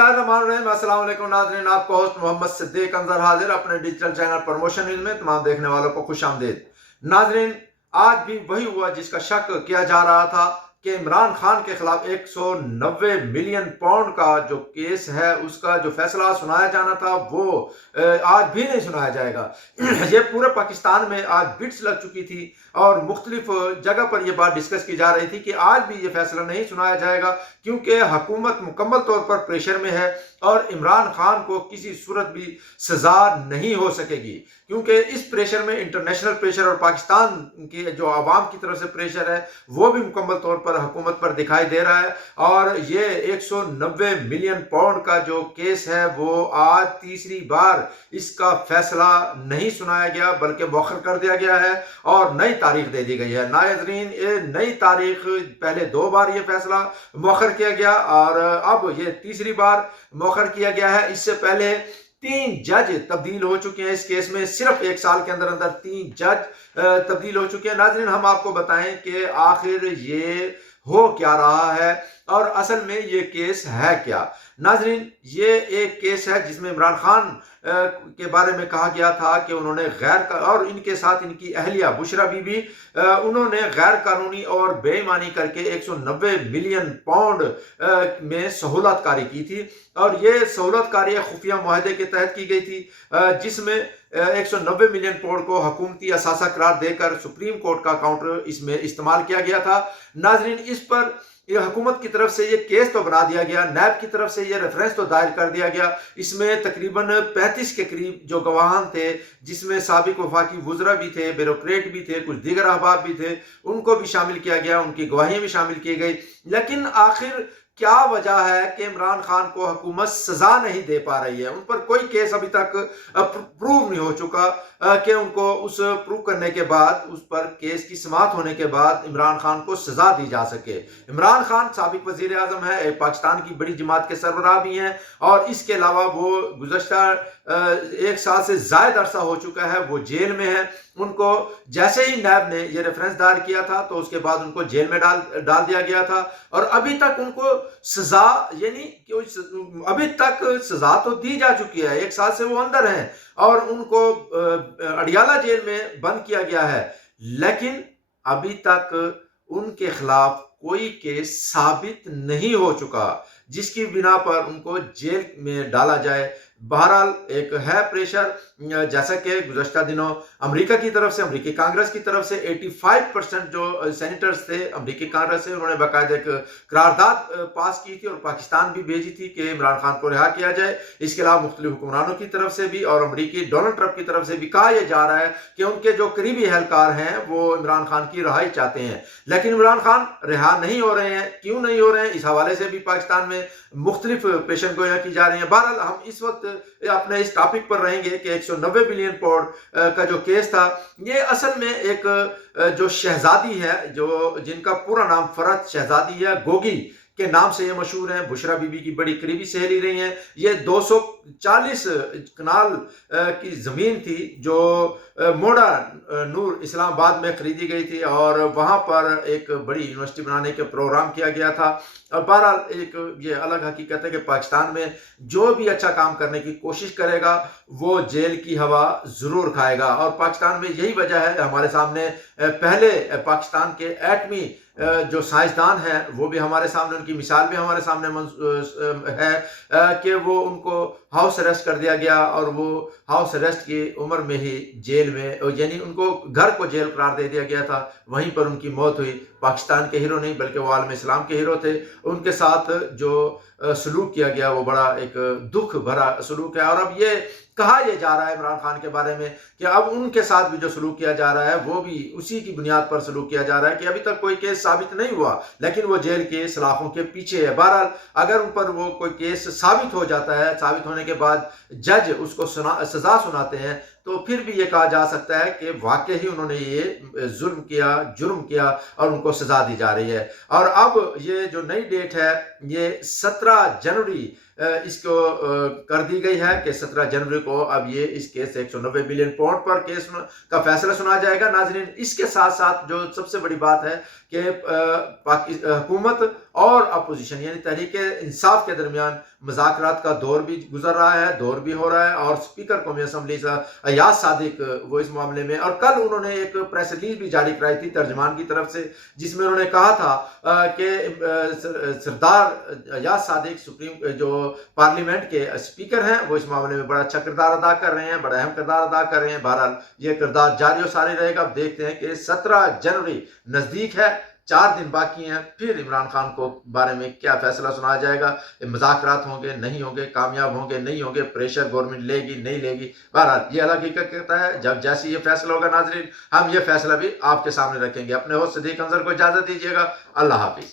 बिस्मिल्लाहिर्रहमानिर्रहीम। अस्सलाम वालेकुम नाज़रीन, आपका होस्ट मोहम्मद सिद्दीक अंजर हाजिर अपने डिजिटल चैनल प्रमोशन न्यूज़ में तमाम देखने वालों को खुश आमदीद। नाज़रीन, आज भी वही हुआ जिसका शक किया जा रहा था कि इमरान खान के खिलाफ 190 मिलियन पाउंड का जो केस है उसका जो फैसला सुनाया जाना था वो आज भी नहीं सुनाया जाएगा। ये पूरे पाकिस्तान में आज बिट्स लग चुकी थी और मुख्तलिफ जगह पर यह बात डिस्कस की जा रही थी कि आज भी ये फैसला नहीं सुनाया जाएगा क्योंकि हुकूमत मुकम्मल तौर पर प्रेशर में है और इमरान खान को किसी सूरत भी सजा नहीं हो सकेगी, क्योंकि इस प्रेशर में इंटरनेशनल प्रेशर और पाकिस्तान के जो आवाम की तरफ से प्रेशर है वो भी मुकम्मल तौर पर हुकूमत पर दिखाई दे रहा है। और ये 190 मिलियन पाउंड का जो केस है वो आज तीसरी बार इसका फैसला नहीं सुनाया गया बल्कि मौखर कर दिया गया है और नई तारीख दे दी गई है। नाज़रीन, ये नई तारीख, पहले 2 बार ये फैसला मौखर किया गया और अब ये तीसरी बार मौखर किया गया है। इससे पहले 3 जज तब्दील हो चुके हैं इस केस में, सिर्फ 1 साल के अंदर अंदर 3 जज तब्दील हो चुके हैं। नाज़रीन, हम आपको बताएं कि आखिर ये हो क्या रहा है और असल में ये केस है क्या। नाज़रीन, ये एक केस है जिसमें इमरान खान के बारे में कहा गया था कि उन्होंने और इनके साथ इनकी अहलिया बुशरा बीबी, उन्होंने गैर कानूनी और बेईमानी करके 190 मिलियन पाउंड में सहूलतकारी की थी और ये सहूलतकारी खुफिया मुआहदे के तहत की गई थी, जिसमें 190 मिलियन पाउंड को हुकूमती असासा करार देकर सुप्रीम कोर्ट का काउंटर इसमें इस्तेमाल किया गया था। नाज़रीन, इस पर हुकूमत की तरफ से ये केस तो बना दिया गया, नैब की तरफ से ये रेफरेंस तो दायर कर दिया गया। इसमें तकरीबन 35 के करीब जो गवाहान थे, जिसमें साबिक वफाकी वुज़रा भी थे, ब्यूरोक्रेट भी थे, कुछ दीगर अहबाब भी थे, उनको भी शामिल किया गया, उनकी गवाहियां भी शामिल की गई। लेकिन आखिर क्या वजह है कि इमरान खान को हुकूमत सजा नहीं दे पा रही है? उन पर कोई केस अभी तक प्रूव नहीं हो चुका कि उनको उस प्रूव करने के बाद, उस पर केस की समाअत होने के बाद इमरान खान को सजा दी जा सके। इमरान खान साबिक वजीर आजम है, पाकिस्तान की बड़ी जमात के सरबराह भी हैं और इसके अलावा वो गुज़श्ता 1 साल से ज़ायद अरसा हो चुका है वो जेल में है। उनको जैसे ही नैब ने ये रेफरेंस दायर किया था तो उसके बाद उनको जेल में डाल दिया गया था और अभी तक उनको सजा, यानी अभी तक सजा तो दी जा चुकी है, 1 साल से वो अंदर हैं और उनको अडियाला जेल में बंद किया गया है, लेकिन अभी तक उनके खिलाफ कोई केस साबित नहीं हो चुका जिसकी बिना पर उनको जेल में डाला जाए। बहरहाल एक है प्रेशर, जैसा कि गुज़श्ता दिनों अमेरिका की तरफ से, अमेरिकी कांग्रेस की तरफ से 85% जो सेनेटर्स थे अमेरिकी कांग्रेस से, उन्होंने बाकायदा एक करारदाद पास की थी और पाकिस्तान भी भेजी थी कि इमरान खान को रिहा किया जाए। इसके अलावा मुख्तलिफ हुक्मरानों की तरफ से भी और अमेरिकी डोनाल्ड ट्रंप की तरफ से भी कहा यह जा रहा है कि उनके जो करीबी एहलकार हैं वो इमरान खान की रिहाई चाहते हैं, लेकिन इमरान खान रिहा नहीं हो रहे हैं। क्यों नहीं हो रहे हैं, इस हवाले से भी पाकिस्तान में मुख्तलिफ पेशन गोइयां की जा रही हैं। बहरहाल हम इस वक्त अपने इस टॉपिक पर रहेंगे कि 190 बिलियन पाउंड का जो केस था, ये असल में एक जो शहजादी है, जो जिनका पूरा नाम फरहत शहजादी है, गोगी के नाम से ये मशहूर हैं, बुशरा बीबी की बड़ी करीबी सहेली रही हैं। ये 240 कनाल की ज़मीन थी जो मोड़ा नूर इस्लामाबाद में खरीदी गई थी और वहाँ पर एक बड़ी यूनिवर्सिटी बनाने के प्रोग्राम किया गया था। और बहरहाल एक ये अलग हकीकत है कि पाकिस्तान में जो भी अच्छा काम करने की कोशिश करेगा वो जेल की हवा ज़रूर खाएगा और पाकिस्तान में यही वजह है। हमारे सामने पहले पाकिस्तान के एटमी जो साइंसदान हैं वो भी हमारे सामने, उनकी मिसाल भी हमारे सामने है कि वो उनको हाउस अरेस्ट कर दिया गया और वो हाउस अरेस्ट की उम्र में ही जेल में, यानी उनको घर को जेल करार दे दिया गया था, वहीं पर उनकी मौत हुई। पाकिस्तान के हीरो नहीं बल्कि वो आलम इस्लाम के हीरो थे, उनके साथ जो सलूक किया गया वो बड़ा एक दुख भरा सलूक है। और अब ये कहा यह जा रहा है इमरान खान के बारे में कि अब उनके साथ भी जो सलूक किया जा रहा है वो भी उसी की बुनियाद पर सलूक किया जा रहा है कि अभी तक कोई केस साबित नहीं हुआ लेकिन वो जेल के सलाखों के पीछे है। बहरहाल अगर उन पर वो कोई केस साबित हो जाता है, साबित होने के बाद जज उसको सजा सुनाते हैं, तो फिर भी ये कहा जा सकता है कि वाकई ही उन्होंने ये जुर्म किया और उनको सजा दी जा रही है। और अब ये जो नई डेट है ये 17 जनवरी इसको कर दी गई है कि 17 जनवरी को अब ये इस केस 190 बिलियन पाउंड पर केस का फैसला सुना जाएगा। नाजरीन, इसके साथ साथ जो सबसे बड़ी बात है कि हुकूमत اور اپوزیشن یعنی تحریک انصاف کے درمیان مذاکرات کا دور بھی گزر رہا ہے، دور بھی ہو رہا ہے، اور اسپیکر قومی اسمبلی ایاز صادق وہ اس معاملے میں، اور کل انہوں نے ایک پریس ریلیز بھی جاری کرائی تھی ترجمان کی طرف سے، جس میں انہوں نے کہا تھا کہ سردار ایاز صادق سپریم جو پارلیمنٹ کے اسپیکر ہیں وہ اس معاملے میں بڑا اچھا کردار ادا کر رہے ہیں، بڑا اہم کردار ادا کر رہے ہیں۔ بہرحال یہ کردار جاری و ساری رہے گا۔ اب دیکھتے ہیں کہ 17 جنوری نزدیک ہے، 4 دن باقی ہیں، پھر عمران خان کو بارے میں کیا فیصلہ سنایا جائے گا، مذاکرات ہوں گے نہیں ہوں گے، کامیاب ہوں گے نہیں ہوں گے، پریشر گورنمنٹ لے گی نہیں لے گی، بہرحال یہ الگ حقیقت کہتا ہے۔ جب جیسے یہ فیصلہ ہوگا ناظرین، ہم یہ فیصلہ بھی آپ کے سامنے رکھیں گے۔ اپنے ہوسٹ صدیق انظر کو اجازت دیجیے گا۔ اللہ حافظ۔